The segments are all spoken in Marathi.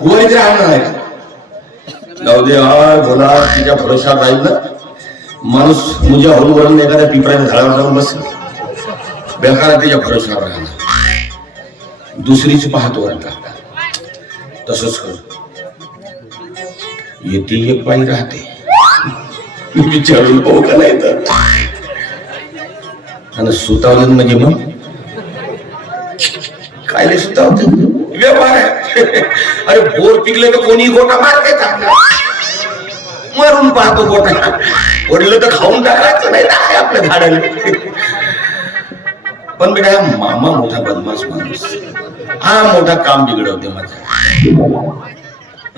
कुवारीत राहणार आहे का? जाऊ दे यार, बोला तिच्या भरोशावर राहील ना माणूस. मुझ्या हॉलवरून एखाद्या पिपऱ्याच्या झाडावर जाऊन बसेल, बेकार त्याच्या भरोशावर राहणार. दुसरीच पाहतो आता. तसंच कर. येते एक बाई राहते, विचारून पाहू का नाही तर. आणि सुतावलं म्हणजे मग काय नाही सुतावत व्यवहार आहे. अरे बोर पिकले तर कोणी गोटा मारते का? मरून पाहतो गोटा. वडलं तर खाऊन टाकायचं नाही ना आपल्या झाडाला. पण बेटा मामा मोठा बदमाश माणूस, हा मोठा काम बिघडवते माझा.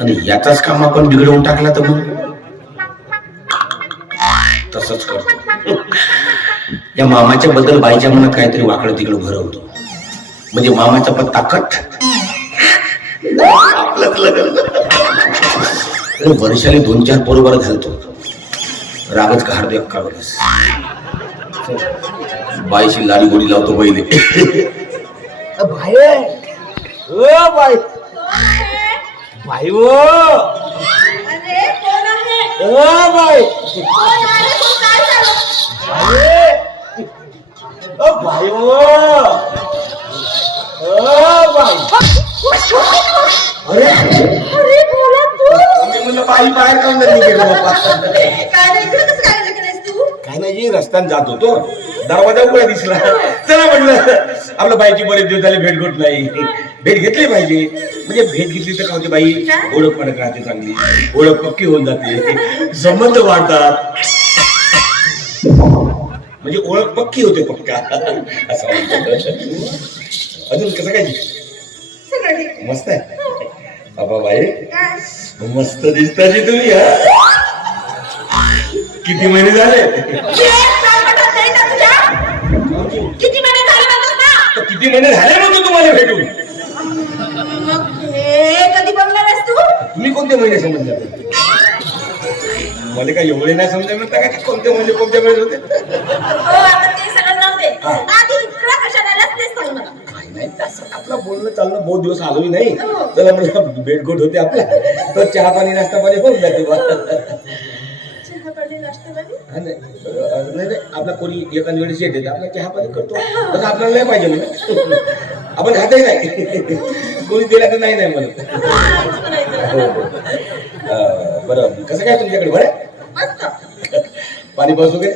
आणि याचाच काम आपण बिघडवून टाकला तर मग तसंच करतो. या मामाच्या बद्दल बाईच्या मनात काहीतरी वाकडं तिकडं भरवतो. म्हणजे मामाचा पण ताकद आपलंच लग्न. वर्षाने 2-4 बरोबर घालतो. रागच का हरदे अक्का बरस. बाईशी लाडी गोडी लावतो पहिले. भाई ओ बाई बाई ओ ओ बाई ओ भाई ओ बाई. अरे अरे बोला तू. मी म्हणलं बाई बाहेर काऊन नाही गेलो बाप्पा. काय नाही इकडे कसं काय केलंस तू? काय नाही, रस्त्याने जात होतो, दरवाजा उघडा दिसला. चला म्हटलं आपल्या बाईची बरेच दिवस झाले भेट होत नाही, भेट घेतली पाहिजे. म्हणजे भेट घेतली तर काय होते बाई, ओळख पडत राहते, चांगली ओळख पक्की होऊन जाते, संबंध वाढतात. म्हणजे ओळख पक्की होते पक्का असं वाटतं. अजून कसं काय सगळं ठीक. मस्त आहे बाबा बाई, काय? मस्त दिसताची तुम्ही. हा किती महिने झाले? किती महिने झाले म्हणतात ना? तर किती महिने झाले म्हणतो तुम्हाला भेटून? मग हे कधी बघणार आहेस तू? तुम्ही कोणते महिने समजले? मला काय एवढे नाही समजा म्हणता का कोणते महिने कोणत्या वेळेस होते? हो आता ते सगळं जाऊ दे. आधी इकडं कशाला आलास ते सांग मला. काही नाही, तसं आपलं बोलणं चालणं बहुत दिवस आलोही नाही. चला म्हणजे भेटघोट होते आपला, तर चहा पाणी नाश्ता पाणी होऊन जाते बा. चहा पाणी नाश्ता पाणी? नाही नाही, आपला कोणी एखाद वेळेस येते आपला चहा पाणी करतो, तसं आपल्याला नाही पाहिजे म्हणून आपण खातही नाही. कोणी दिला तर नाही नाही म्हणत. बरं, कसं काय तुमच्याकडे? बरं मस्त. पाणी पाऊस वगैरे?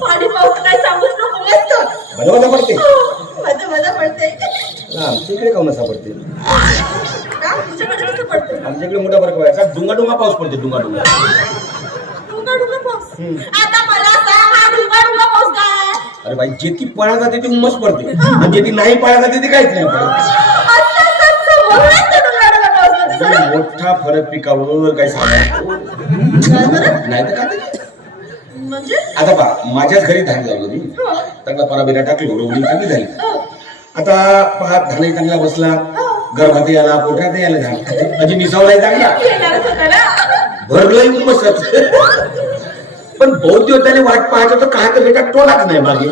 पाणी पाऊस काय सांगूच नको. मस्त मजा मजा पडते. मजा मजा पडते. आमच्या इकडे काऊन असा पडते? का तुझ्याकडे कसं पडतं? आमच्या इकडे मोठा फरक आहे, असा डुंगा डुंगा पाऊस पडते, डुंगा डुंगा. डुंगा डुंगा पाऊस? आता मला सांग हा डुंगा डुंगा पाऊस काय? अरे बाई, जे ती पळा जाते ती उम्मस पडते, आणि जे ती नाही पळा जाते ती काहीच नाही पडत. मोठा फरक पिकावर काही सांगा नाही तर काय. म्हणजे आता पहा, माझ्याच घरी धान लावलं मी, चांगला पराबिरा टाकलो, रोवणी चांगली झाली. आता पहा, धानही चांगला बसला, गर्भातही आला, पोटातही आला धान, म्हणजे निसावलाही चांगला, भरलंही उम्मसच. पण बहुत दिवस त्याने वाट पाहतो तर काय तर बेटा टोलाच नाही मागे.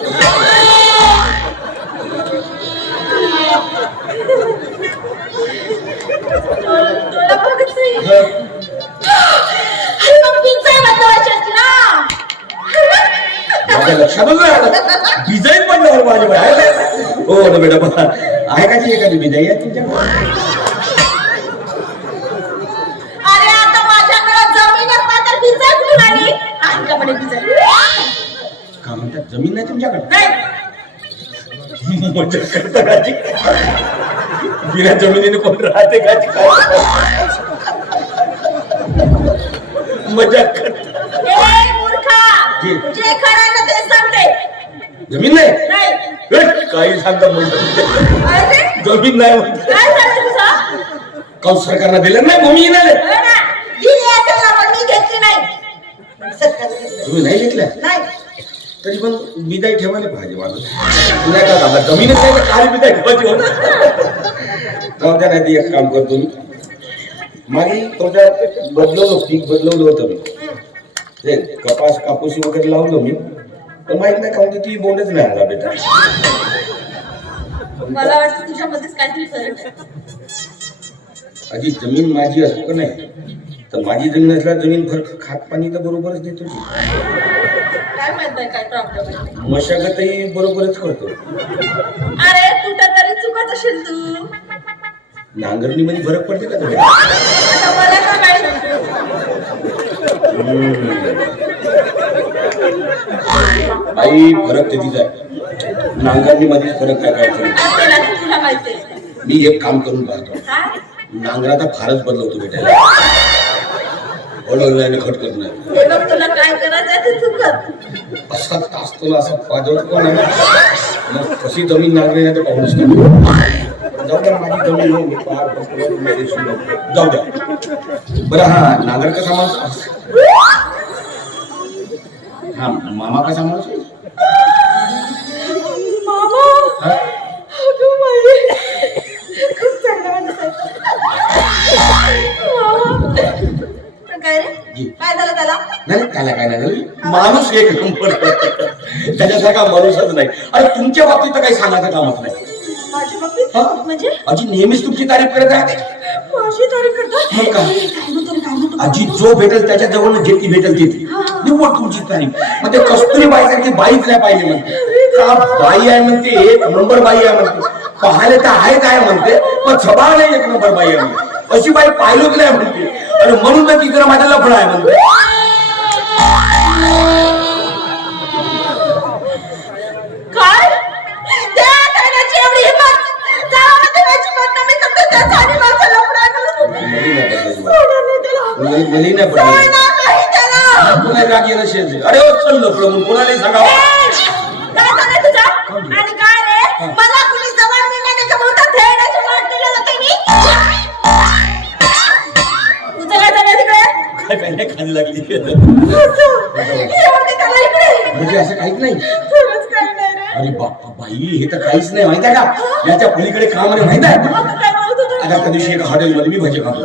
माझ्या लक्षातच नाही आलं, डिझाईन पण माझी बाहेर. हो ना बेटा, बघा आहे का ती एखादी डिझाईन आहे तुमच्या? अरे आता माझ्याकडे जमीन असता तर डिझाईन कुठून आली? आहे का म्हणे डिझाईन? का म्हणतात जमीन नाही तुमच्याकडे? नाही. मजा करता काची बिना जमिनीने कोण राहते काची? काय मजा करता. ए मूर्खा, जे खरं आहे ना ते सांगते. जमीन नाही? नाही. काही सांगता म्हणतो अरे जमीन नाही म्हणते. काय झालं तुझं? काऊन सरकारनं दिलं नाही भूमी? नाही हो ना, दिली असेल ना, पण मी घेतली नाही. सरकारने घेतली. तुम्ही नाही घेतल्या? नाही. तरी पण बिदाई ठेवायला पाहिजे माणूस. नाही का दादा, जमीनच नाही तर काय बिदाई ठेवायची होत. जाऊ द्या, नाही ते एक काम करतो मी. मागे तुमच्या बदलवलं, पीक बदलवलं होतं मी. ते कपास कापूसी वगैरे लावलं मी, पण माहित नाही का ती बोंडच नाही आला बेटा. मला वाटतं तुझ्यामध्येच काहीतरी फरक आहे. आधी जमीन माझी असो का नाही तर माझी जमीन असल्यावर जमीन भर खात पाणी तर बरोबरच देतो काय म्हणताय काय प्रॉब्लेम मशागतही बरोबरच करतो अरे कुठं तरी चुकत असेल तू नांगरणी मध्ये फरक पडते का तुला आता मला काय माहित आई फरक तिथेच आहे नांगरणी मध्ये फरक काय काय त्याला तुला माहिती मी एक काम करून पाहतो काय नांगराचा फारच बदलवतो बेटा ओळखल्याने खट करत नाही ते बघ तुला काय करायचं ते तू कर असा तास तुला असा पाजवत पण आहे मग कशी जमीन नांगरे नाही तर पाहूच जाऊ द्या माझी जमीन हो मी पार बसलो, मेरे सुनो. जाऊ द्या बरं हा नांगर कसा माणूस हा मामा कसा माणूस मामा हा? अगं बाई खूप चांगला माणूस आहे मामा. काय रे जी. काय झालं त्याला नाही त्याला काय नाही झालं माणूस एक नंबर त्याच्यासारखा माणूसच नाही अरे तुमच्या बाबतीत तर काही सांगायचं कामच नाही माझ्या बाबतीत हा? म्हणजे आजी नेहमीच तुमची तारीफ करत राहते माझी तारीफ करतात मग काय? काय म्हणतो रे, काय म्हणतो आजी जो भेटेल त्याच्या जवळ जे ती भेटेल ते निवड तुमची तारीफ मग ते कस्तुरी बाईसारखी बाईच नाही पाहिजे म्हणते का बाई आहे म्हणते एक नंबर बाई आहे म्हणते पाहायला तर आहे काय म्हणते पण स्वभाव नाही एक नंबर बाई आहे म्हणते अशी बाई पाहिलोच नाही म्हणते आणि म्हणून तर तिकडे माझा लफडा आहे म्हणते काय त्या करण्याची एवढी हिंमत गावामध्ये माझी बदनामी करतो त्याचा आणि माझा लफडा करून सोडा नाही त्याला मलाही नाही पडलं सोडा नाही त्याला पुन्हा राग येणं शेज अरे हो चल लफडं मग कोणालाही सांगावं काय झालंय तुझं आणि काय रे मला कुणी जवळ मिळण्याच्या बोलतात धेण्याची वाट केलं जाते मी तुझं काय झालं तिकडे काय नाही खाली लागली एवढी त्याला इकडे म्हणजे असं काहीच नाही खरंच काय नाही रे अरे बाप्पा बाई हे तर काहीच नाही माहिती आहे का याच्या पलीकडे काम आहे माहित आहे आता काय बोलत होता आता त्या दिवशी एका हॉटेलमध्ये मी भजी खातो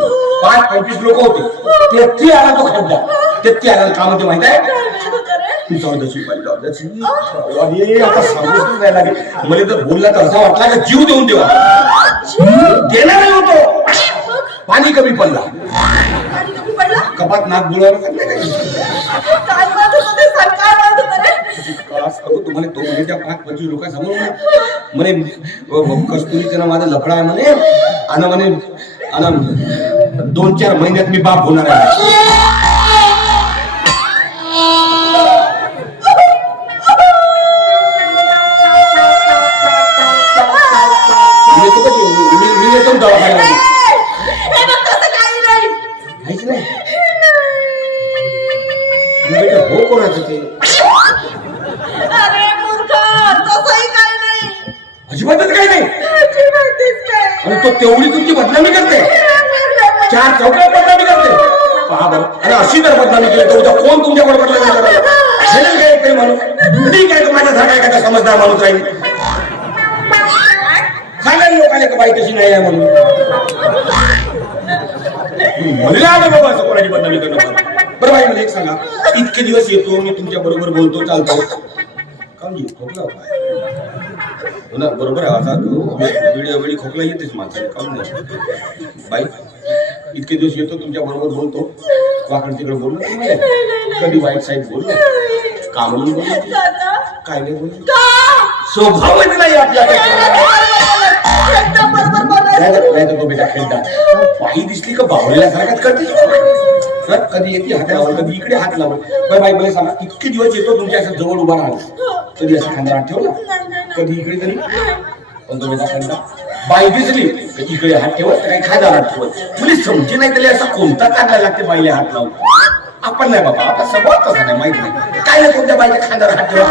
5-25 लोक होते तेहती आला तो खड्डा तेहती आला काम होते माहित आहे काय बोलत होता रे चौदाची अरे आता सांगूच नाही लागेल मला तर बोलला तर असा वाटला का जीव देऊन देवा देणार होतो पाणी कमी पडला आणि कमी पडला कपात नाक बुळावर काय बोलत होता ते सांग काय बोलत होता रे तुम्हाला तो म्हणजे त्या 5-25 लोकांसमोर म्हणे कस्तुरी त्यानं माझा लफडा आहे म्हणे आणि म्हणे 2-4 महिन्यात मी बाप होणार आहे मी येतो दवाखान्यामध्ये हे बघ तसं काही नाही काहीच नाही बेटा हो कोणाचं ते अरे मूर्ख तसंही काही नाही अजिबातच काही नाही अजिबातच काय आणि तो तेवढी तुमची बदनामी करते 4 चौकात बदनामी करते पहा बरं आणि अशी जर बदनामी केली तर उद्या कोण तुमच्यावर बदनामी करणार असेल काय तरी माणूस ठीक आहे तो माझ्यासारखा एखादा समजदार माणूस राहील सांगा लोकांना का बाई तशी नाही आहे म्हणून मला आलं बाबा असं कोणाची बदनामी करणं बरं बाई मला एक सांगा इतके दिवस येतो मी तुमच्या बरोबर बोलतो चालतो काऊन जी खोकला हो ना बरोबर आहे असा वेळी खोकला येतेच माणसाला काऊन नाही बाई इतके दिवस येतो तुमच्या बरोबर बोलतो वाकड तिकडे बोललो कधी वाईट साईड बोललो का म्हणून बोललो काय नाही बोललो स्वभावच नाही आपल्याकडे नाही तर तो बेटा खेळता बाई दिसली का बावळल्यासारखाच करते कधी येते हातावर कधी इकडे हात लावून बरं बाई मला सांगा इतके दिवस येतो तुमच्या असं जवळ उभा राहिला कधी असं खांदा हात ठेवला कधी इकडे तरी पण तो बेटा खांदा बाई दिसली तर इकडे हात ठेवत काही खांदा हात ठेवत मुली समजे नाही तरी असा कोणता काढला लागते बाईला हात लावून आपण नाही बाबा आपला स्वभाव तसा नाही माहित नाही काय नाही कोणत्या बाईच्या खांद्यावर हात ठेवत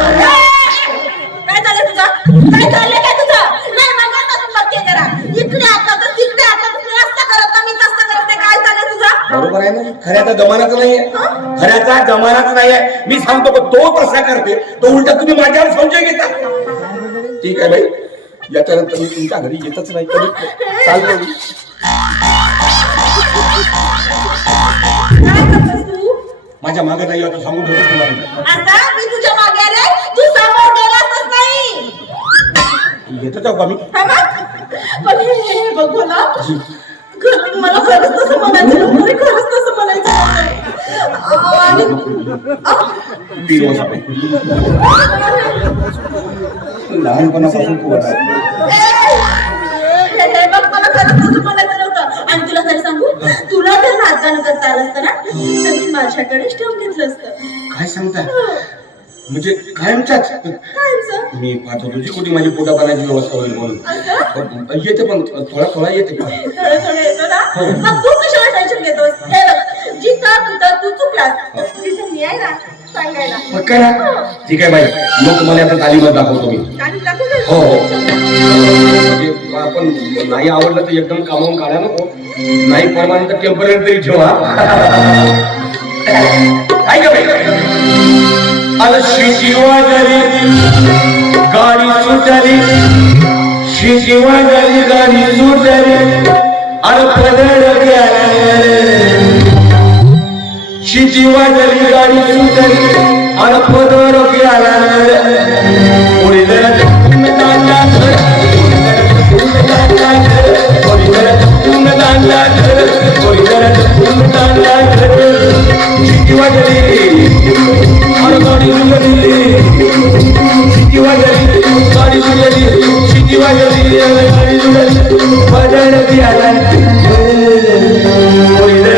काय झालं तुझं काय चाललंय काय तुझं नाही मला तसं बघते जरा इकडे आता तर तिकडे आता तुम्ही असं करत मी तसं करते काय झालं तुझं बरोबर आहे ना खऱ्याचा जमानाच नाहीये खऱ्याचा जमानाच नाहीये मी सांगतो का तो तसा करते तो उलटा तुम्ही माझ्यावर संशय घेता ठीक आहे बाई याच्यानंतर मी तुमच्या घरी येतच नाही कधी चालतो मी काय करतोस तू माझ्या मागे नाही आता सांगून ठेवतो तुम्हाला आता मी तुझ्या मागे आले तू समोर गेलासच नाही येतो जाऊ का मी हे बघ पण हे बघ बोला मला खरंच तसं म्हणायचं नव्हतं रे, खरंच तसं म्हणायचं नव्हतं. आणि लहानपणापासून तू आता हे बघ, मला खरंच तसं म्हणायचं नव्हतं. आणि तुला खरं सांगू, तुला जर नाच गाणं करता आलं असतं ना तर मी माझ्याकडेच ठेवून घेतलं असतं. काय सांगताय? म्हणजे कायमच्याच कायमचं? मी पाहतो तुझी कुठे माझी पोटा पाण्याची व्यवस्था होईल म्हणून येते, पण थोडा थोडा येते. थोडं थोडं येतो ना. मग तू कशाला टेन्शन घेतोस? हे बघ, जिथं कुठं तू चुकलास तिथं मी आहे ना सांगायला. पक्का ना? ठीक आहे बाई, मग तुम्हाला आता तालीमत दाखवतो मी. आणि दाखवू दे. हो हो. म्हणजे आपण नाही आवडलं तर एकदम कामावून काढा नको, नाही परमानंट तर टेम्पररी तरी ठेवा. काय का बाई? अरे शिशी वाजली गाडी सुटली, शिशी वाजली गाडी सुटली, अरे पदर गेला, शिशी वाजली गाडी सुटली, अरे पदर गेला, पुढे जरा शिकी वाजली अरे गाडी सुटली, शिकी वाजली गाडी सुटली, शिकी वाजली अरे गाडी सुटली, पदर गेला, पुढे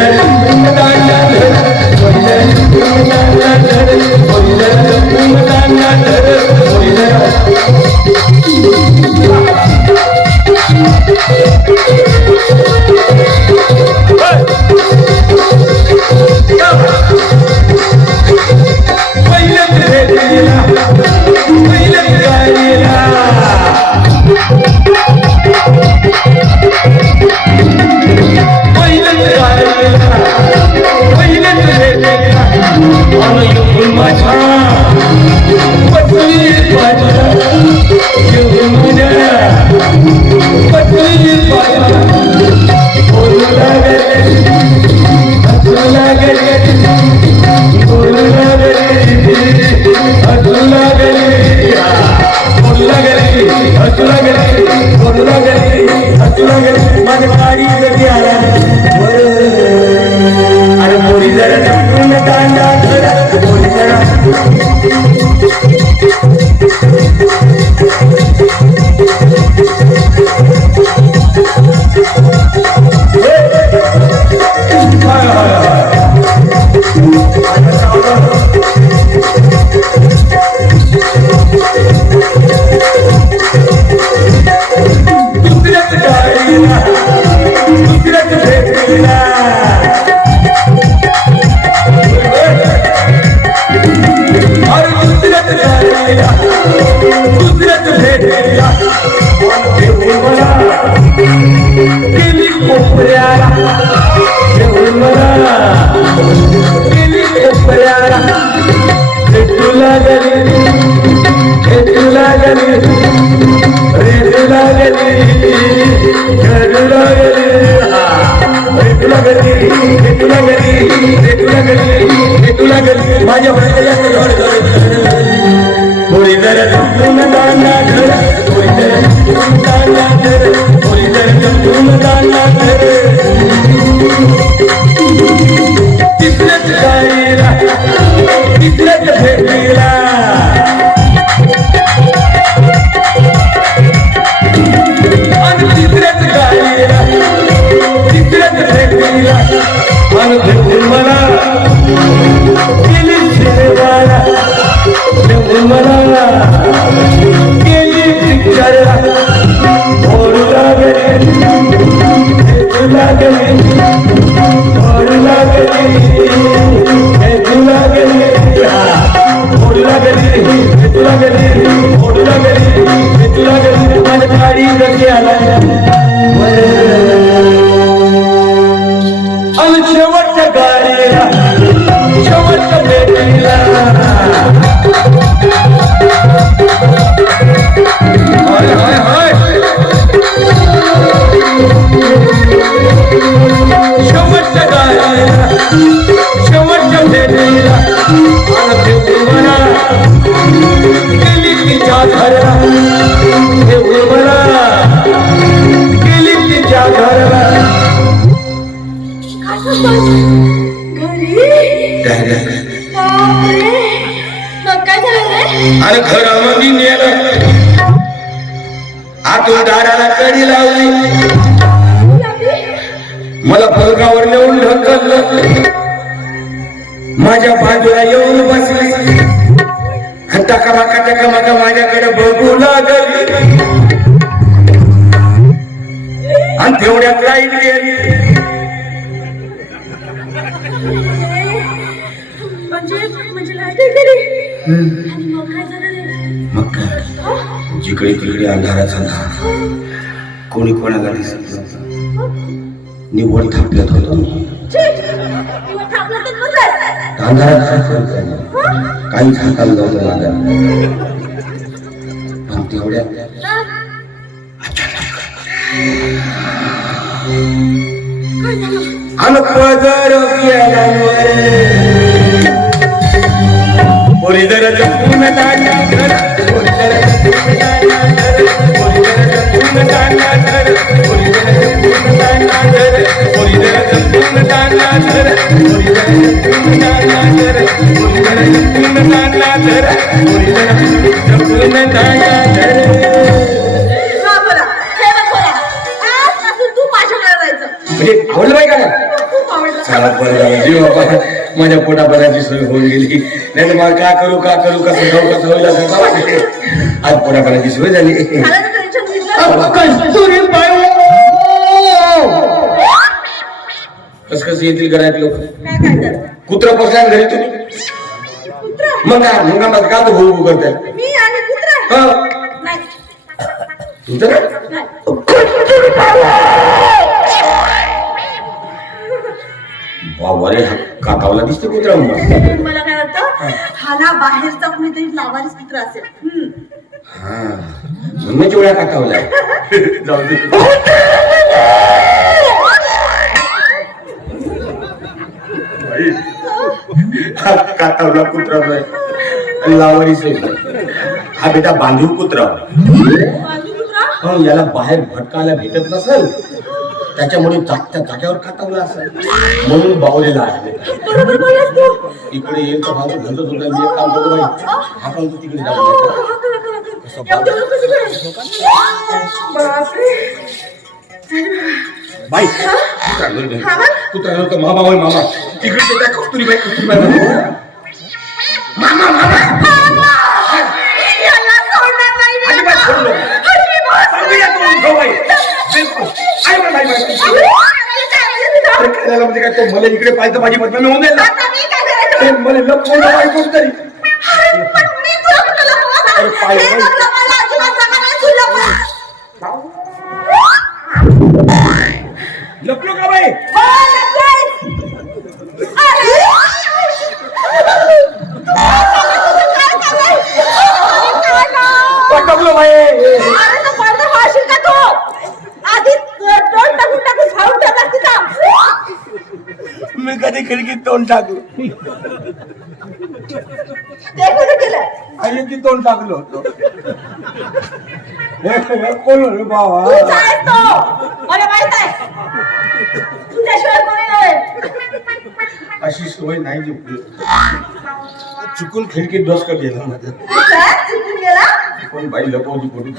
मग काय झालं रे? आणि घरामध्ये नेलं आतून दाराला कडी लावली मला पलकावर नेऊन ढकललं माझ्या बाजूला येऊन बसली टकामाका माझ्याकडे बघू लागली आणि तेवढ्यात लाईट गेली म्हणजे लाईट गेली. आणि मग काय झालं रे? मग काय जिकडे तिकडे अंधाराचा धार कोणी कोणाला दिसत नव्हतं निवड थापल्यात होतो अंधारात काहीच हाताला नव्हतं लागत पण तेवढ्या अनपदर पोरीदर जपून दांडा धर पोरीदर जपून दांडा धर पोरीदर जपून दांडा धर पोरीदर जपून दांडा धर पोरीदर जपून दांडा धर पोरीदर जपून दांडा धर पोरीदर जपून दांडा धर पोरीदर जपून दांडा धर. म्हणजे आवडलं बाई का चला बरं माझ्या पोटापाण्याची सोय होऊन गेली नाही तर मला का करू कसं होईल असं आज पोटापाण्याची सोय झाली. कसं येतील घरात लोक कुत्रा पसल्या घरी तुम्ही मग का तू हो करताय तुमचं बाबा रे हा कातावला दिसते कुत्रा मला काय वाटतं हा ना बाहेरचा कुणीतरी लावारीस कुत्रा असेल. हा म्हणून चोळ्या कातावल्या जाऊ दे हा कातावला कुत्रा लावारीस हा बेटा बांधीव कुत्रा याला बाहेर भटकायला भेटत नसेल त्याच्यामुळे जागत्या जाग्यावर कातावला असेल म्हणून बावलेला आहे इकडे येईल तर माझं घरच होतं मी एक काम करतो बाई हा काम तू तिकडे जाऊ बाई कुत्रा नव्हतं मामा होय मामा तिकडे त्या कस्तुरी बाई मामा म्हणजे काय तो मला इकडे पाहिजे माझी बदनामी होऊन जाईल मला लपवून ऐकून तरी लपलो का बाई पटकलो बाई मी कधी खिडकीत तोंड टाकलो आणि ती तोंड टाकलो होतो कोण रे बाबा मला माहित आहे तुझ्याशिवाय कोणी नाही अशी सवय नाही जिंकली चुकून खिडकीत डोसका गेला माझं चुकून गेला पण बाई लपवली फोटो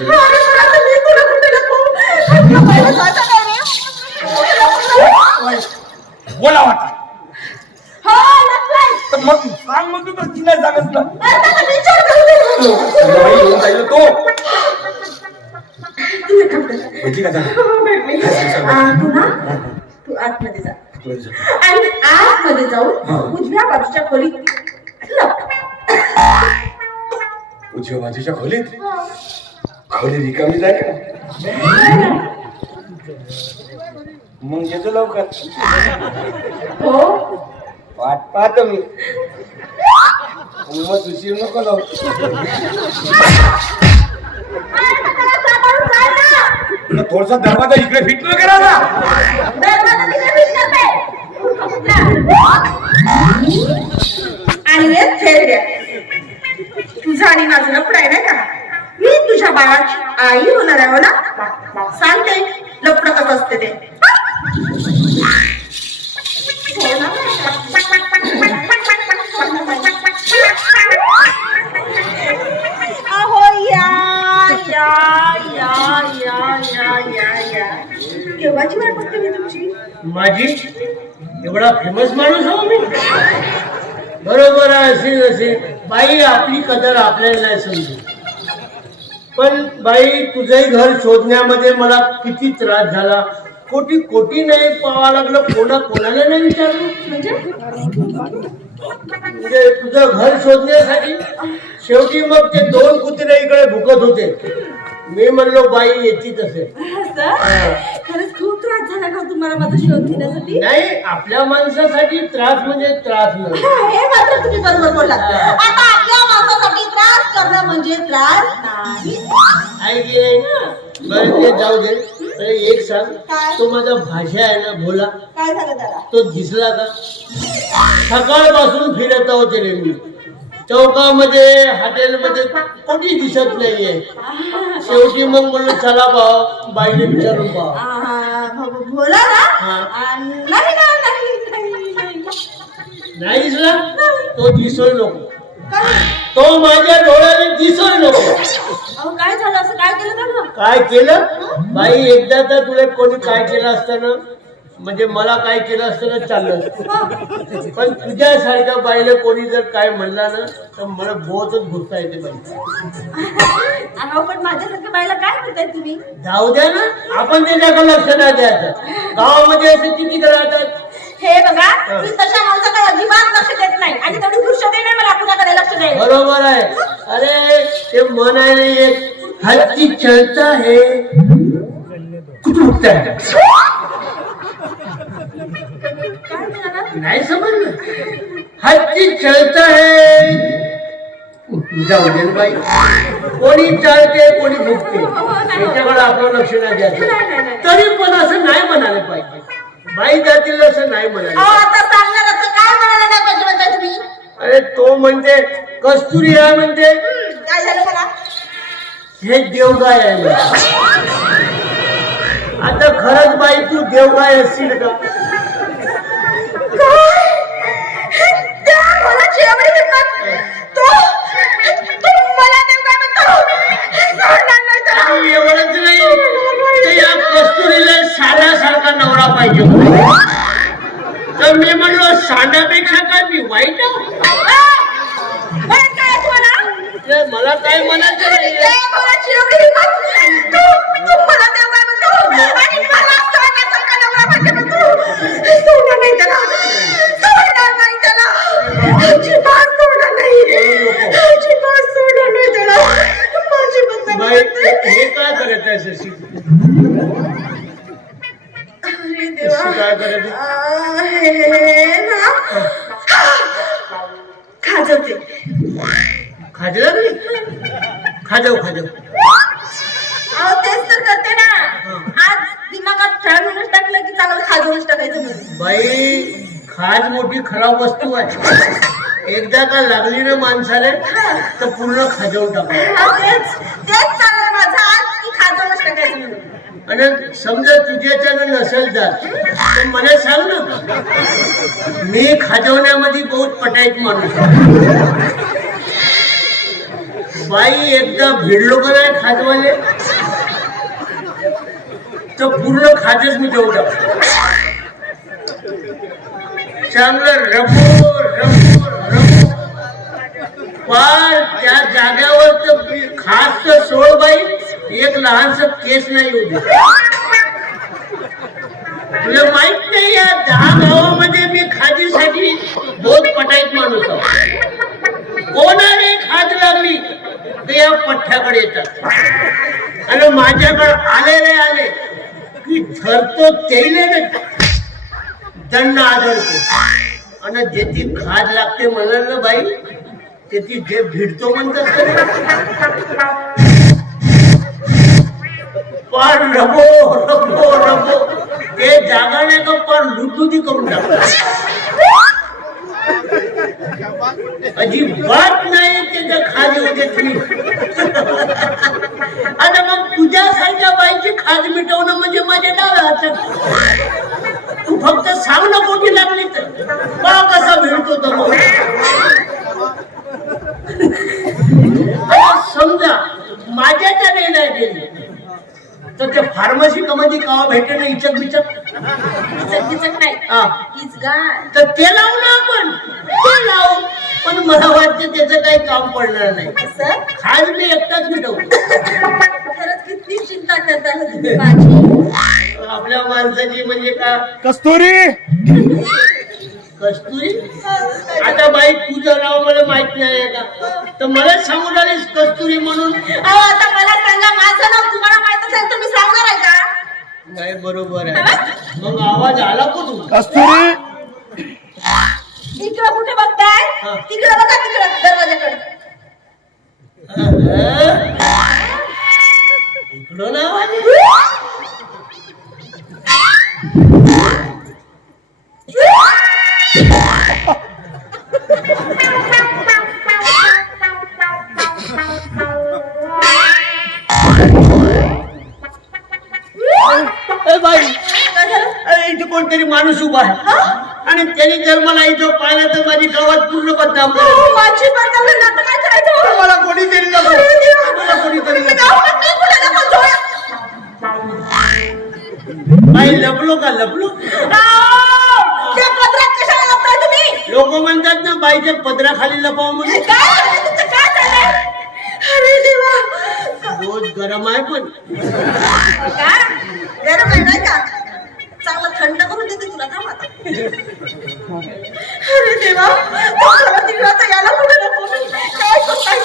बोला वाटा मग सांग मग तू ती नाही सांगत ना तो तू आतमध्ये जा आणि आतमध्ये जाऊन उजव्या बाजूच्या खोलीत उजव्या बाजूच्या खोलीत खोली रिकामी जाय का मग येतो लवकर हो वाट पाहतो मी मग उशीर नको लावू थोडसा दरवाजा इकडे फिट न करा ना आणि तुझा आणि माझं लफड आहे नाही का मी तुझ्या बाळाची आई होणार आहे हो ना सांगते लफड कसं असते ते केव्हाची वाट बघते मी तुमची. माझी एवढा फेमस माणूस हो मी. बरोबर आहे, अशी बाई आपली कदर आपल्याला नाही समजू. पण बाई तुझंही घर शोधण्यामध्ये मला किती त्रास झाला. कोटी कोटी नाही पाहावं लागलं, कोणाला नाही विचारलं. म्हणजे तुझं घर शोधण्यासाठी शेवटी मग ते 2 कुत्रे इकडे भुकत होते. मी म्हणलो बाई येतीच असेल. खरंच खूप त्रास झाला का तुम्हाला माझा शोध घेण्यासाठी. नाही, आपल्या माणसासाठी त्रास म्हणजे त्रास नाही. हे मात्र तुम्ही बरोबर बोललात. आता आपल्या माणसासाठी त्रास करणं म्हणजे त्रास नाही. ऐकले बरं, ते जाऊ दे. अरे एक सांग, काय? तो माझा भाषा आहे ना भोला, काय झालं त्याला. तो दिसला का? सकाळपासून फिरत होते रे मी. चौकामध्ये हॉटेलमध्ये कोणी दिसत नाहीये. शेवटी मग म्हणलं चला भाऊ बाईने विचारून पाहा. बोला ना. हा. नाही दिसला तो दिसोय नको. काय तो माझ्या डोळ्याने दिसोय नको. काय झालं, असं काय केलं त्यानं. काय केलं बाई? एकदा तर तुला कोणी काय केलं असताना, म्हणजे मला काय केलं असताना चाललं असतं. पण तुझ्यासारख्या बाईला कोणी जर काय म्हणला ना तर मला बहुतच गुस्सा येते बाई. पण माझ्यासारख्या बाईला काय म्हणताय तुम्ही. जाऊ द्या ना, आपण त्याच्याकडे लक्ष नाही द्यायचं. गावामध्ये असे किती राहतात. हे बघा, मी तशा माणसाकडे अजिबात लक्ष देत नाही आणि तेवढी फुरसतही नाही मला कुणाकडे लक्ष द्यायचं. बरोबर आहे. अरे ते म्हणायला एक हत्ती चलता है कुठं उठता है. काय म्हणाला. नाही समजलं. हत्ती चलता है. जाऊ दे बाई, कोणी चालते कोणी भुकते, याच्याकडे आपलं लक्ष नाही द्यायचं. तरी पण असं नाही म्हणाले पाहिजे. बाई जातील असं नाही म्हणाले. आता सांगणार आता काय म्हणायला नाही पाहिजे म्हणताय तुम्ही. अरे तो म्हणते कस्तुरी आहे, म्हणते काय झालं मला. हे देवगाय आहे म्हणते. आता खरंच बाई तू देवगाय असशील का. एवढंच नाही तर या कस्तुरीला साधासारखा नवरा पाहिजे. तर मी म्हणलो सांडापेक्षा काय मी वाईट आहे. मला काय म्हणायचं नाही. बाई हे काय करत आहे शशी. काय करत खाजवते. खाजलं नाही. खाजव तेच तर करते ना. आज दिमागात ठरवूनच टाकलं की चांगलं खाजवूनच टाकायचं म्हणून. बाई खाज मोठी खराब वस्तू आहे. एकदा का लागली ना माणसाला तर पूर्ण खाजवून टाकायचं. तेच चाललं माझं आज की खाजवूनच टाकायचं म्हणून. आणि समजा तुझ्याच्यानं नसेल जात तर मला सांग ना. मी खाजवण्यामध्ये बहुत पटायच माणूस आहे. बाई एकदा भिडलो का नाही खाजवाले तर पूर्ण खाजच मी देऊ टाकतो. चांगलं रबो पार त्या जाग्यावर तर खास तर सोड बाई, एक लहानस केस नाही येऊ दे. तुला माहित नाही या 10 गावामध्ये मी खादीसाठी बहुत पटाईत माणूस आहे. कोणाने खाद लागली ते या पठ्ठ्याकडे येतात आणि माझ्याकडे आले की धरतो तेले दंड आदळतो. आणि ज्याची खाद लागते म्हणाल ना बाई त्याची जे भिडतो म्हणतात पार रबो ते जागा नाही का पार लुटलुटी करून टाकतात. अजिबात नाही त्याच्या खाली होते तुम्ही. आता मग तुझ्यासारख्या बाईची खाज मिटवणं म्हणजे माझ्या डाव्या हातात. तू फक्त सांग ना कोणी लागली तर पा कसा भिडतो तो. मग समजा माझ्याच्या नाही गेली तर त्या फार्मसी मध्ये कावा भेटेल ना इचक बिचक किचक नाही हा. हीच गाय तर ते लावू ना आपण ते लावू पण मला वाटतं त्याचं काही काम पडणार नाही सर खाज मी एकटाच मिटवू खरंच किती चिंता करता हो तुम्ही माझी आपल्या माणसाची म्हणजे का कस्तुरी कस्तुरी आता बाई तुझं नाव मला माहित नाही आहे का तर मलाच सांगून आलीस कस्तुरी म्हणून अहो आता मला सांगा माझं नाव तुम्हाला माहित असेल तुम्ही सांगणार आहे का नाही बरोबर आहे मग आवाज आला कुठून कस्तुरी इकडं कुठे बघताय हा. तिकडं बघा तिकडं दरवाजाकडे इकडं नाव आले ए बाई काय झालं? अरे इथे कोणतरी माणूस उभा आहे आणि त्यांनी जर मला इथं पाहिलं तर माझी गावात पूर्ण बदनाम हो, करेल. माझी बदनामी ना, आता काय करायचं मला कोणीतरी नको. अरे देवा. मला कोणीतरी तुम्ही नको. गावात नाही कुणाला पण जोड्या. बाई लपलो का लपलो अहो, त्या पत्रात कशाला लपताय तुम्ही लोक म्हणतात ना बाईच्या पदराखाली लपाव म्हणून काय झालं? तुमचं काय चाललंय? अरे देवा रोज गरम आहे पण काय गरम आहे नाही का चांगलं थंड करून देते तुला थांब आता अरे देवा तुम्हाला तिकडं आता याला कुठे नको काय करताय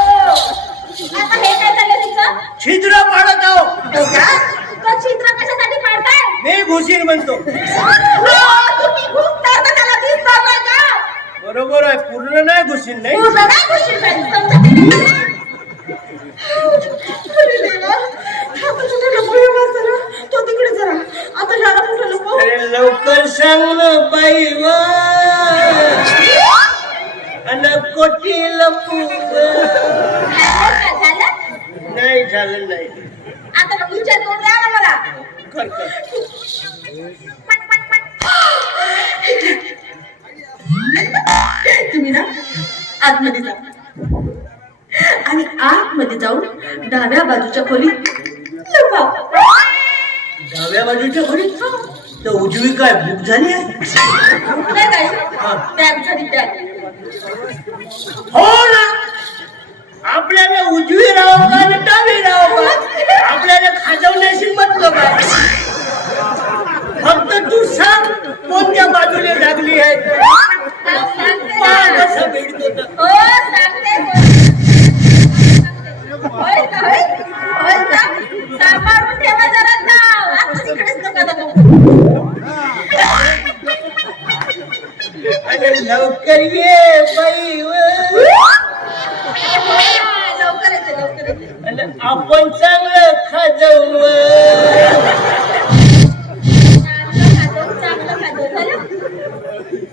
आता हे काय झालं तुमचं छिद्र पाडत आहो का? तो चित्र कशासाठी पाडताय मी घुसीर म्हणतो तुम्ही घुसताय तर त्याला दिसणार नाही का बरोबर आहे पूर्ण नाही घुसीर नाही पूर्ण नाही घुसशील पाहिजे समजा अरे देवा आता कुठे नको हे माणसाला तो तिकडे जरा आता ह्याला कुठे नको अरे लवकर सांग ना बाई व अन कोटी लपू झालं नाही झालं नाही आता मग विचार करून द्या ना मला कर कर तुम्ही ना आतमध्ये जा आणि आतमध्ये जाऊन डाव्या बाजूच्या खोलीत लपा डाव्या बाजूच्या खोलीत तर उजवी काय बुक झाली आहे नाही काय बॅग झाली बॅग हो ना आपल्याला उजवी राहावं का आणि डावी राहावं का आपल्याला खाजवण्याशी मतलब आहे फक्त तू सांग कोणत्या बाजूने लागली आहे पाय कसा भेटतो तर. हो सांगते होय का होय होय का सांभाळून ठेवा जरा नाव आता तिकडेच नका जाऊ आणि लवकर ये बाई व. लवकर येते आणि आपण चांगलं खाजवू चांगलं खातो झालं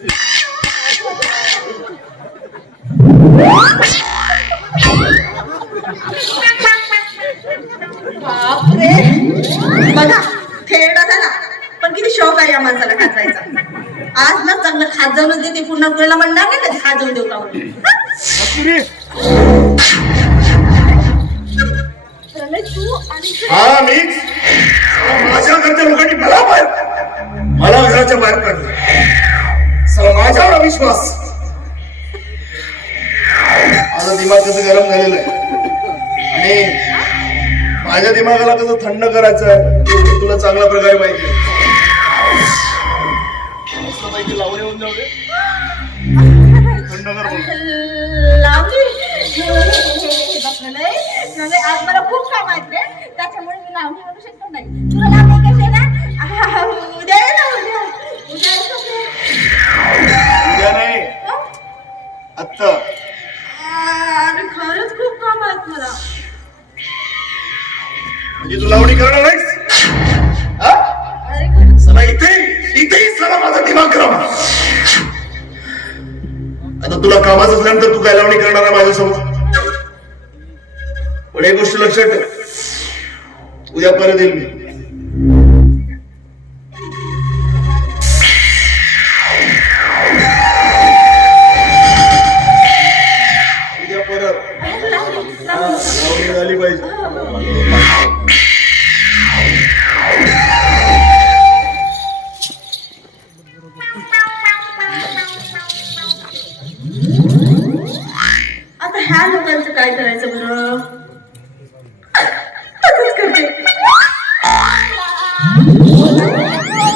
बापरे बघा खेळणं झाला पण किती शौक आहे या माणसाला खाजायचा आज ना चांगलं खाजवून देते पुन्हा कुणाला म्हणणार नाही कधी खाजवून देऊ का म्हणून कस्तुरी रमेश, तू आणि हा मीच माझ्या घरच्या लोकांनी मला घराच्या बाहेर काढलं सगळं माझ्यावर अविश्वास माझं दिमाग कसं गरम झालेलं आहे आणि माझ्या दिमागाला कसं थंड करायचं आहे तुला चांगल्या प्रकारे माहिती आहे मस्त पैकी लावून येऊन जाऊ दे थंड कर बोल. लावली म्हणजे आज मला खूप काम आहेत रे त्याच्यामुळे मी लावणी म्हणू शकतो नाही तुला लावणी कशी ना उद्या ये ना उद्या उद्या येतो मी. उद्या नाही आत्ता अरे खरंच खूप काम आहेत मला म्हणजे तू लावणी करणार नाहीस हा? अरे खरंच चला इथेही चला माझा दिमाग गरम आता तुला कामाचं असल्यानंतर तू काय लावणी करणार आहे माझ्यासमोर पण एक गोष्ट लक्षात ठेव उद्या परत येईल मी उद्या परत ह्या लोकांचं काय करायचं बरं?